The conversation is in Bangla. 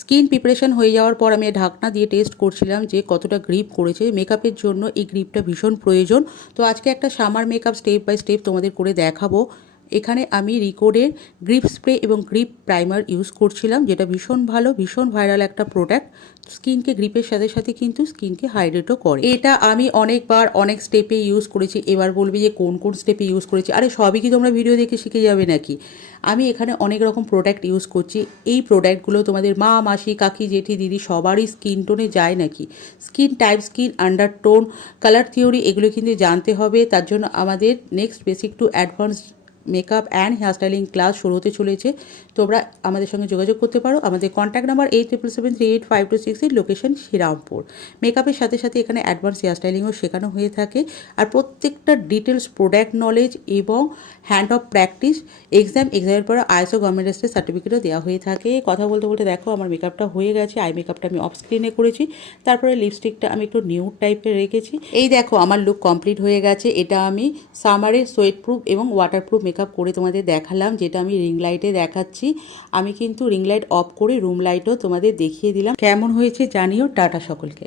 স্কিন প্রিপারেশন হয়ে যাওয়ার পর আমি ঢাকনা দিয়ে টেস্ট করছিলাম যে কতটা গ্রিপ করেছে। মেকআপের জন্য এই গ্রিপটা ভীষণ প্রয়োজন। তো আজকে একটা summer makeup step by step তোমাদের করে দেখাবো। এখানে আমি রিকোডের গ্রিপ স্প্রে এবং গ্রিপ প্রাইমার ইউজ করছিলাম, যেটা ভীষণ ভালো, ভীষণ ভাইরাল একটা প্রোডাক্ট। স্কিনকে গ্রিপের সাথে সাথে কিন্তু স্কিনকে হাইড্রেটও করে। এটা আমি অনেকবার অনেক স্টেপে ইউজ করেছি। এবার বলবি যে কোন কোন স্টেপে ইউজ করেছি, আরে সবই কি তোমরা ভিডিও দেখে শিখে যাবে নাকি? আমি এখানে অনেক রকম প্রোডাক্ট ইউজ করছি। এই প্রোডাক্টগুলো তোমাদের মা, মাসি, কাকি, জেঠি, দিদি সবারই স্কিন টোনে যায় নাকি? Skin type, skin undertone, colour theory এগুলো কিন্তু জানতে হবে। তার জন্য আমাদের next basic to advance makeup and hair styling class শুরু হতে চলেছে। তোমরা আমাদের সঙ্গে যোগাযোগ করতে পারো। আমাদের কন্ট্যাক্ট নাম্বার 8777385268, লোকেশন শ্রীরামপুর। মেকআপের সাথে সাথে এখানে অ্যাডভান্স হেয়ার স্টাইলিংও শেখানো হয়ে থাকে। আর প্রত্যেকটা ডিটেলস প্রোডাক্ট নলেজ এবং হ্যান্ড অফ প্র্যাকটিস, এক্সামের পর আইএসও গভর্নমেন্ট সার্টিফিকেটও দেওয়া হয়ে থাকে। কথা বলতে বলতে দেখো আমার মেকআপটা হয়ে গেছে। আই মেকআপটা আমি অফ স্ক্রিনে করেছি, তারপরে লিপস্টিকটা আমি একটু নিউড টাইপের রেখেছি। এই দেখো আমার লুক কমপ্লিট হয়ে গেছে। এটা আমি সামারের সোয়েট প্রুফ এবং ওয়াটারপ্রুফ মেকআপ করে তোমাদের দেখালাম, যেটা আমি রিং লাইটে দেখাচ্ছি। আমি কিন্তু রিং লাইট অফ করে রুম লাইটও তোমাদের দেখিয়ে দিলাম। কেমন হয়েছে জানিও। টাটা সকলকে।